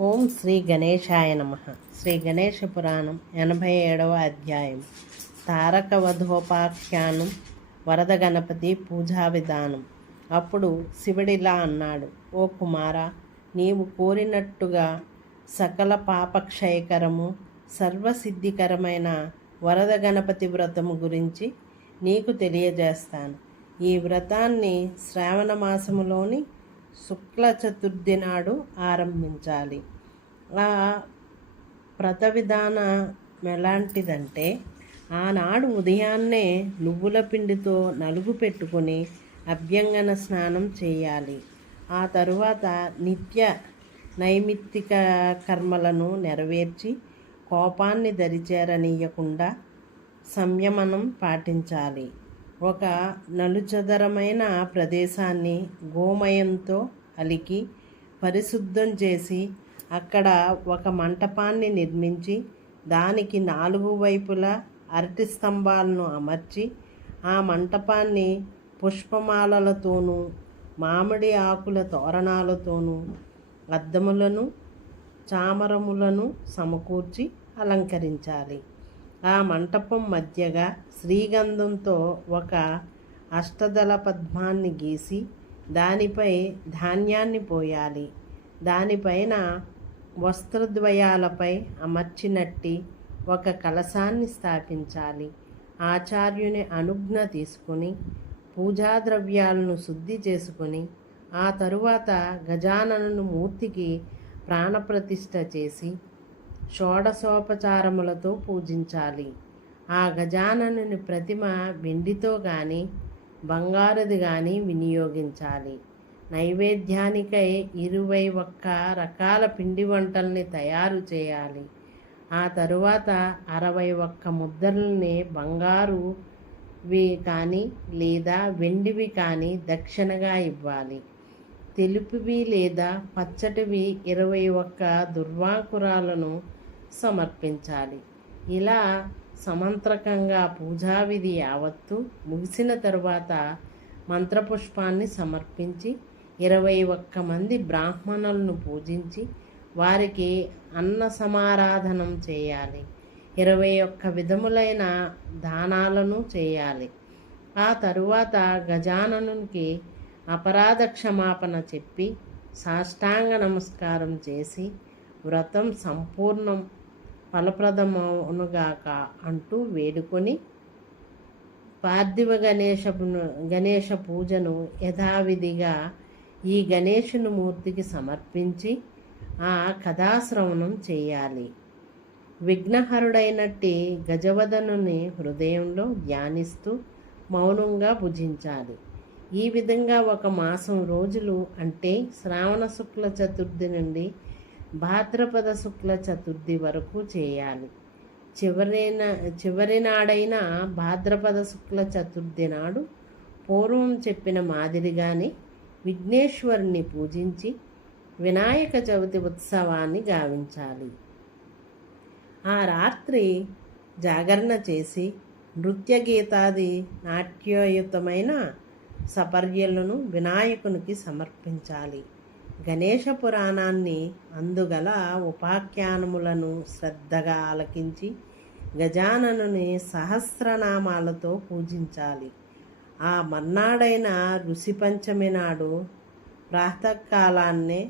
ఓం శ్రీ గణేశాయ నమః. శ్రీ గణేశ పురాణం 87వ అధ్యాయం. తారక వధోపాఖ్యానం. వరద గణపతి పూజా విధానం. అప్పుడు శివుడిలా అన్నాడు, ఓ కుమారా, నీవు కోరినట్టుగా సకల పాపక్షయకరము సర్వసిద్ధికరమైన వరద గణపతి వ్రతము గురించి నీకు తెలియజేస్తాను. ఈ వ్రతాన్ని శ్రావణ మాసములోని శుక్ల చతుర్థి నాడు ఆరంభించాలి. ఆ వ్రత విధానం ఎలాంటిదంటే, ఆనాడు ఉదయాన్నే నువ్వుల పిండితో నలుగు పెట్టుకొని అభ్యంగన స్నానం చేయాలి. ఆ తరువాత నిత్య నైమిత్తిక కర్మలను నెరవేర్చి కోపాన్ని దరిచేరనీయకుండా సంయమనం పాటించాలి. ఒక నలుచదరమైన ప్రదేశాన్ని గోమయంతో అలికి పరిశుద్ధం చేసి అక్కడ ఒక మంటపాన్ని నిర్మించి దానికి 4 వైపులా అరటి స్తంభాలను అమర్చి ఆ మంటపాన్ని పుష్పమాలలతోనూ మామిడి ఆకుల తోరణాలతోనూ అద్దములను చామరములను సమకూర్చి అలంకరించాలి. ఆ మంటపం మధ్యగా శ్రీగంధంతో ఒక అష్టదళ పద్మాన్ని గీసి దానిపై ధాన్యాన్ని పోయాలి. దానిపైన వస్త్రద్వయాలపై అమర్చినట్టి ఒక కలశాన్ని స్థాపించాలి. ఆచార్యుని అనుజ్ఞ తీసుకుని పూజా ద్రవ్యాలను శుద్ధి చేసుకుని ఆ తరువాత గజాననుని మూర్తికి ప్రాణప్రతిష్ఠ చేసి షోడశోపచారములతో పూజించాలి. ఆ గజాననుని ప్రతిమ వెండితో కానీ బంగారుది కానీ వినియోగించాలి. నైవేద్యానికై 21 రకాల పిండి వంటల్ని తయారు చేయాలి. ఆ తరువాత 61 ముద్దల్ని బంగారువి కానీ లేదా వెండివి కానీ దక్షిణగా ఇవ్వాలి. తెలుపువి లేదా పచ్చటివి 21 దుర్వాంకురాలను సమర్పించాలి. ఇలా సమంత్రకంగా పూజావిధి యావత్తు ముగిసిన తరువాత మంత్రపుష్పాన్ని సమర్పించి 21 మంది బ్రాహ్మణులను పూజించి వారికి అన్న సమారాధనం చేయాలి. 21 విధములైన దానాలను చేయాలి. ఆ తరువాత గజాననునికి అపరాధ క్షమాపణ చెప్పి సాష్టాంగ నమస్కారం చేసి వ్రతం సంపూర్ణం ఫలప్రదమవునుగాక అంటూ వేడుకొని పార్థివ గణేశ పూజను యథావిధిగా ఈ గణేశుని మూర్తికి సమర్పించి ఆ కథాశ్రవణం చేయాలి. విఘ్నహరుడైనట్టి గజవదనుని హృదయంలో ధ్యానిస్తూ మౌనంగా భుజించాలి. ఈ విధంగా 1 మాసం రోజులు అంటే శ్రావణ శుక్ల చతుర్థి నుండి భాద్రపద శుక్ల చతుర్థి వరకు చేయాలి. చివరి నాడైన భాద్రపద శుక్ల చతుర్థి నాడు పూర్వం చెప్పిన మాదిరిగానే విఘ్నేశ్వరుని పూజించి వినాయక చవితి ఉత్సవాన్ని గావించాలి. ఆ రాత్రి జాగరణ చేసి నృత్య గీతాది నాట్యోయుతమైన సపర్యలను వినాయకునికి సమర్పించాలి. గణేశ పురాణాన్ని అందుగల ఉపాఖ్యానములను శ్రద్ధగా ఆలకించి గజాననుని సహస్రనామాలతో పూజించాలి. ఆ మర్నాడైన ఋషి పంచమి నాడు ప్రాతకాలాన్నే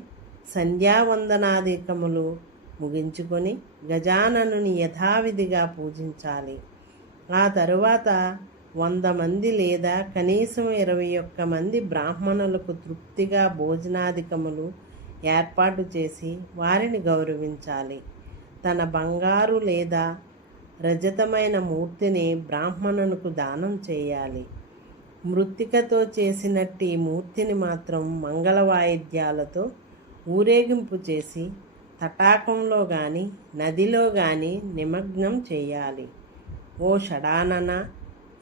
సంధ్యావందనాధికములు ముగించుకొని గజాననుని యథావిధిగా పూజించాలి. ఆ తరువాత 100 మంది లేదా కనీసం 21 మంది బ్రాహ్మణులకు తృప్తిగా భోజనాధికములు ఏర్పాటు చేసి వారిని గౌరవించాలి. తన బంగారు లేదా రజతమైన మూర్తిని బ్రాహ్మణునికి దానం చేయాలి. మృత్తికతో చేసినట్టి మూర్తిని మాత్రం మంగళ వాయిద్యాలతో ఊరేగింపు చేసి తటాకంలో కానీ నదిలో కానీ నిమగ్నం చేయాలి. ఓ షడానన,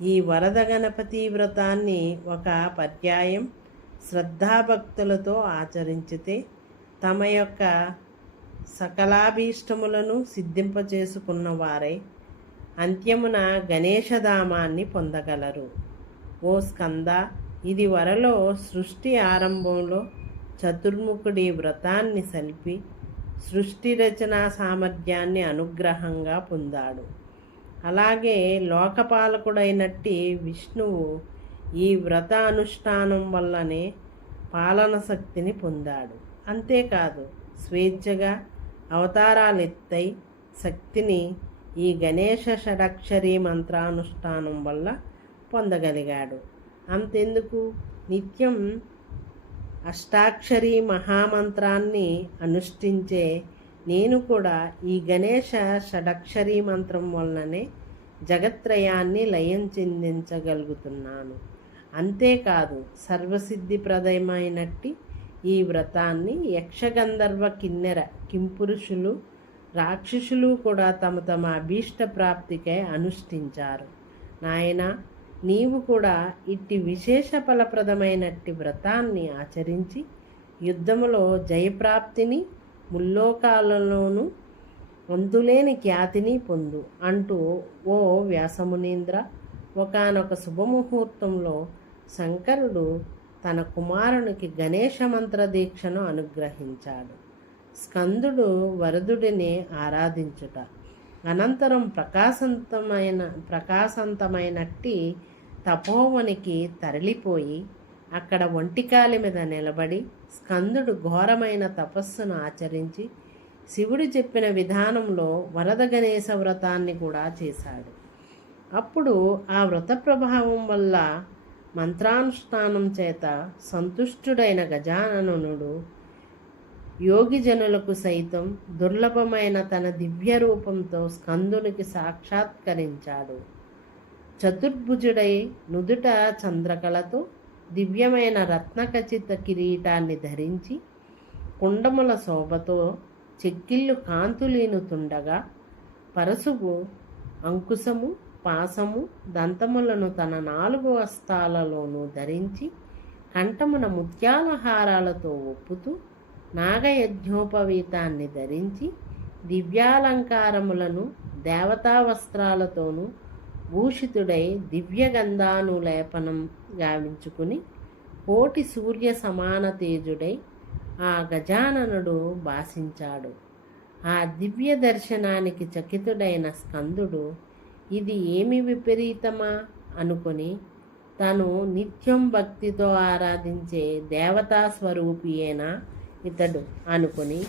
ఈ వరద గణపతి వ్రతాన్ని ఒక పర్యాయం శ్రద్ధాభక్తులతో ఆచరించితే తమ యొక్క సకలాభీష్టములను సిద్ధింపచేసుకున్న వారై అంత్యమున గణేశధామాన్ని పొందగలరు. ఓ స్కంద, ఇది వరలో సృష్టి ఆరంభంలో చతుర్ముఖుడి వ్రతాన్ని సల్పి సృష్టి రచనా సామర్థ్యాన్ని అనుగ్రహంగా పొందాడు. అలాగే లోకపాలకుడైనట్టి విష్ణువు ఈ వ్రత అనుష్ఠానం వల్లనే పాలన శక్తిని పొందాడు. అంతేకాదు స్వేచ్ఛగా అవతారాలెత్తై శక్తిని ఈ గణేశ షడక్షరీ మంత్రానుష్ఠానం వల్ల పొందగలిగాడు. అంతెందుకు, నిత్యం అష్టాక్షరీ మహామంత్రాన్ని అనుష్ఠించే నేను కూడా ఈ గణేశ షడక్షరీ మంత్రం వలననే జగత్రయాన్ని లయం చెందించగలుగుతున్నాను. అంతేకాదు సర్వసిద్ధిప్రదమైనట్టి ఈ వ్రతాన్ని యక్షగంధర్వ కిన్నెర కింపురుషులు రాక్షసులు కూడా తమ తమ అభీష్ట ప్రాప్తికై అనుష్ఠించారు. నాయన, నీవు కూడా ఇట్టి విశేష ఫలప్రదమైనట్టి వ్రతాన్ని ఆచరించి యుద్ధములో జయప్రాప్తిని ముల్లోకాలలోనూ వంతులేని ఖ్యాతిని పొందు అంటూ ఓ వ్యాసమునీంద్ర, ఒకానొక శుభముహూర్తంలో శంకరుడు తన కుమారునికి గణేశ మంత్ర దీక్షను అనుగ్రహించాడు. స్కందుడు వరదుడిని ఆరాధించుట, అనంతరం ప్రకాశంతమైనట్టి తపోవనికి తరలిపోయి అక్కడ ఒంటికాలి మీద నిలబడి స్కందుడు ఘోరమైన తపస్సును ఆచరించి శివుడు చెప్పిన విధానంలో వరద గణేశ వ్రతాన్ని కూడా చేశాడు. అప్పుడు ఆ వ్రత ప్రభావం వల్ల మంత్రానుష్ఠానం చేత సంతుష్టుడైన గజాననుడు యోగిజనులకు సైతం దుర్లభమైన తన దివ్య రూపంతో స్కందునికి సాక్షాత్కరించాడు. చతుర్భుజుడై నుదుట చంద్రకళతో దివ్యమైన రత్నఖచిత కిరీటాన్ని ధరించి కుండముల శోభతో చెక్కిళ్ళు కాంతులీనుతుండగా పరశువు అంకుశము పాసము దంతములను తన 4 హస్తాలలోనూ ధరించి కంఠమున ముత్యాల హారాలతో ఒప్పుతూ నాగయజ్ఞోపవీతాన్ని ధరించి దివ్యాలంకారములను దేవతా వస్త్రాలతోనూ భూషితుడై దివ్యగంధానులేపనం గావించుకుని కోటి సూర్య సమాన తేజుడై ఆ గజాననుడు భాసించాడు. ఆ దివ్య దర్శనానికి చకితుడైన స్కందుడు ఇది ఏమి విపరీతమా అనుకొని తను నిత్యం భక్తితో ఆరాధించే దేవతా స్వరూపియేనా ఇతడు అనుకొని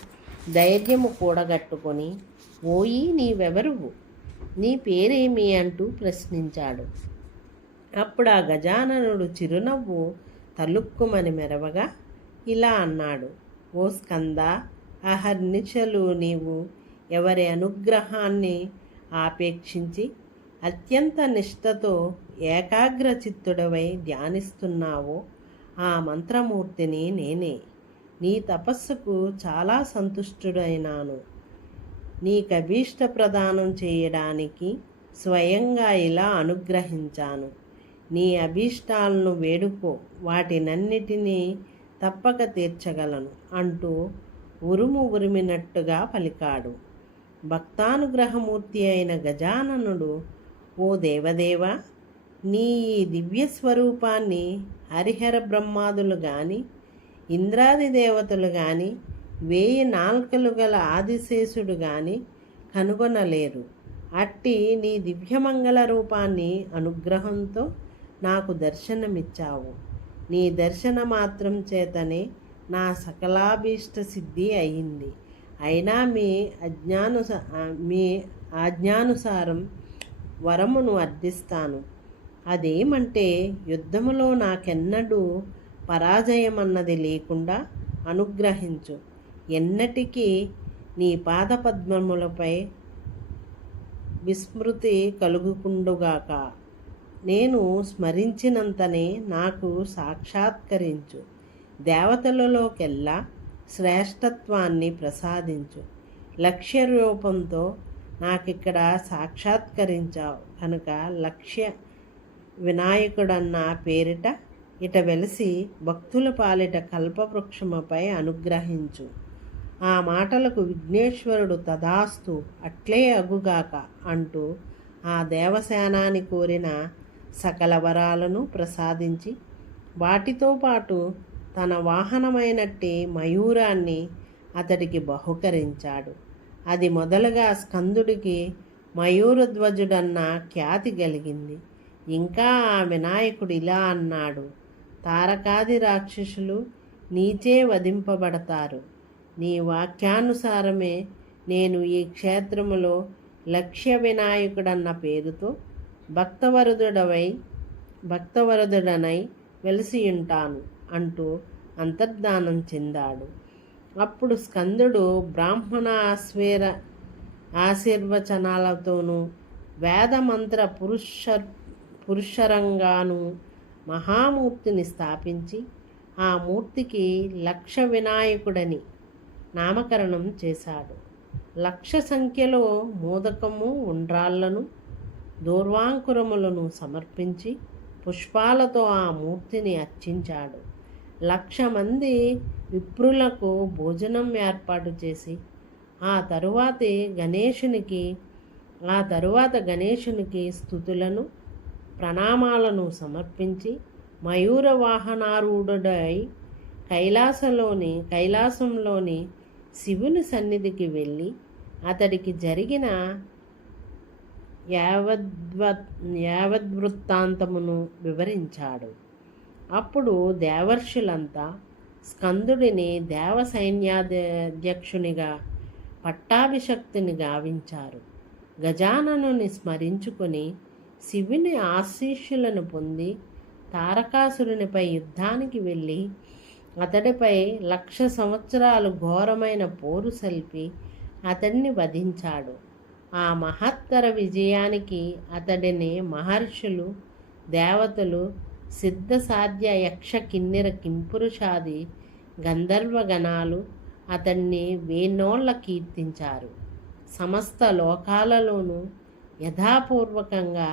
ధైర్యము కూడగట్టుకొని, ఓయి నీవెవరువు, నీ పేరేమి అంటూ ప్రశ్నించాడు. అప్పుడు ఆ గజాననుడు చిరునవ్వు తలుక్కుమని మెరవగా ఇలా అన్నాడు, ఓ స్కంద, అహర్నిశలు నీవు ఎవరి అనుగ్రహాన్ని ఆపేక్షించి అత్యంత నిష్ఠతో ఏకాగ్రచిత్తుడవై ధ్యానిస్తున్నావో ఆ మంత్రమూర్తిని నేనే. నీ తపస్సుకు చాలా సంతుష్టుడైనాను. నీకభీష్ట ప్రదానం చేయడానికి స్వయంగా ఇలా అనుగ్రహించాను. నీ అభీష్టాలను వేడుకో, వాటినన్నిటినీ తప్పక తీర్చగలను అంటూ ఉరిమినట్టుగా పలికాడు. భక్తానుగ్రహమూర్తి అయిన గజాననుడు, ఓ దేవదేవ, నీ ఈ దివ్యస్వరూపాన్ని హరిహర బ్రహ్మాదులు గాని ఇంద్రాది దేవతలు గాని 1000 నాల్కలు గల ఆదిశేషుడు గాని కనుగొనలేరు. అట్టి నీ దివ్యమంగళ రూపాన్ని అనుగ్రహంతో నాకు దర్శనమిచ్చావు. నీ దర్శన మాత్రం చేతనే నా సకలాభీష్ట సిద్ధి అయింది. అయినా మీ ఆజ్ఞానుసారం వరమును అర్థిస్తాను. అదేమంటే యుద్ధములో నాకెన్నడూ పరాజయమన్నది లేకుండా అనుగ్రహించు. ఎన్నటికీ నీ పాదపద్మములపై విస్మృతి కలుగుకుండుగాక. నేను స్మరించినంతనే నాకు సాక్షాత్కరించు. దేవతలలోకెల్లా శ్రేష్టత్వాన్ని ప్రసాదించు. లక్ష్య రూపంతో నాకిక్కడ సాక్షాత్కరించావు కనుక లక్ష్య వినాయకుడన్న పేరిట ఇట వెలిసి భక్తుల పాలిట కల్పవృక్షముపై అనుగ్రహించు. ఆ మాటలకు విఘ్నేశ్వరుడు తదాస్తు, అట్లే అగుగాక అంటూ ఆ దేవసేనాని కోరిన సకల వరాలను ప్రసాదించి వాటితో పాటు తన వాహనమైనట్టి మయూరాన్ని అతడికి బహుకరించాడు. అది మొదలుగా స్కందుడికి మయూరధ్వజుడన్న ఖ్యాతి కలిగింది. ఇంకా ఆ వినాయకుడు ఇలా అన్నాడు: తారకాది రాక్షసులు నీచే వధింపబడతారు. నీ వాక్యానుసారమే నేను ఈ క్షేత్రములో లక్ష్య వినాయకుడన్న పేరుతో భక్తవరదుడనై వెలసియుంటాను అంటూ అంతర్ధానం చెందాడు. అప్పుడు స్కందుడు బ్రాహ్మణ ఆశీర్వచనాలతోనూ వేదమంత్ర పురుషరంగాను మహామూర్తిని స్థాపించి ఆ మూర్తికి లక్ష వినాయకుడని నామకరణం చేశాడు. లక్ష సంఖ్యలో మోదకము ఉండ్రాళ్లను దూర్వాంకురములను సమర్పించి పుష్పాలతో ఆ మూర్తిని అర్చించాడు. 1,00,000 మంది విప్రులకు భోజనం ఏర్పాటు చేసి ఆ తరువాత గణేశునికి స్తుతులను ప్రణామాలను సమర్పించి మయూర వాహనారూఢుడై కైలాసంలోని శివుని సన్నిధికి వెళ్ళి అతడికి జరిగిన యావద్వృత్తాంతమును వివరించాడు. అప్పుడు దేవర్షులంతా స్కందుడిని దేవసైన్యాధ్యక్షునిగా పట్టాభిషక్తిని గావించారు. గజాననుని స్మరించుకొని శివుని ఆశీస్సులను పొంది తారకాసురునిపై యుద్ధానికి వెళ్ళి అతడిపై 1,00,000 సంవత్సరాలు ఘోరమైన పోరు సల్పి అతడిని వధించాడు. ఆ మహత్తర విజయానికి అతడిని మహర్షులు, దేవతలు, సిద్ధసాధ్య యక్ష కిన్నెర కింపురుషాది గంధర్వగణాలు అతన్ని వేనోళ్ల కీర్తించారు. సమస్త లోకాలలోనూ యథాపూర్వకంగా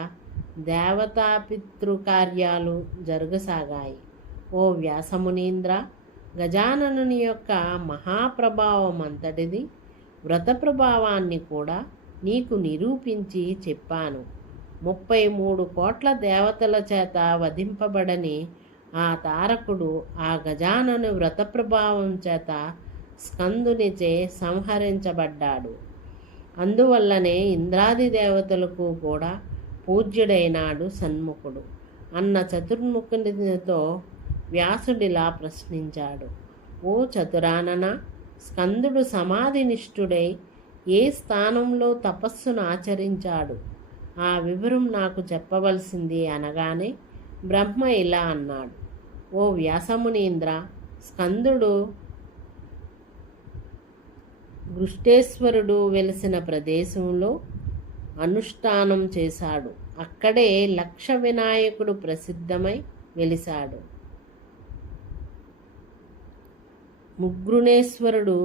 దేవతాపితృకార్యాలు జరగసాగాయి. ఓ వ్యాసమునీంద్ర, గజాననుని యొక్క మహాప్రభావం అంతటిది వ్రత ప్రభావాన్ని కూడా నీకు నిరూపించి చెప్పాను. 33 కోట్ల దేవతల చేత వధింపబడని ఆ తారకుడు ఆ గజానను వ్రత ప్రభావం చేత స్కందునిచే సంహరించబడ్డాడు. అందువల్లనే ఇంద్రాది దేవతలకు కూడా పూజ్యుడైనాడు సన్ముఖుడు అన్న చతుర్ముఖునితో వ్యాసుడిలా ప్రశ్నించాడు. ఓ చతురానన, స్కందుడు సమాధినిష్ఠుడై ఏ స్థానంలో తపస్సును ఆచరించాడు ఆ వివరం నాకు చెప్పవలసింది అనగానే బ్రహ్మ ఇలా అన్నాడు. ఓ వ్యాసమునీంద్ర, స్కందుడు గృష్టేశ్వరుడు వెలిసిన ప్రదేశంలో అనుష్ఠానం చేశాడు. అక్కడే 1,00,000 వినాయకుడు ప్రసిద్ధమై వెలిశాడు. ముగ్రుణేశ్వరుడు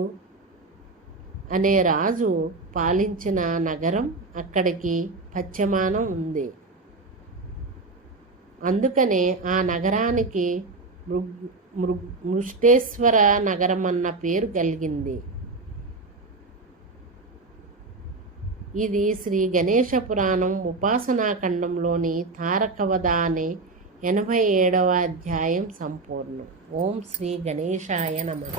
అనే రాజు పాలించిన నగరం అక్కడికి పశ్చిమాన ఉంది. అందుకనే ఆ నగరానికి మృష్టేశ్వర నగరం అన్న పేరు కలిగింది. ఇది శ్రీ గణేశ పురాణం ఉపాసనాఖండంలోని తారకవధ అనే 87వ అధ్యాయం సంపూర్ణం. ఓం శ్రీ గణేశాయ నమః.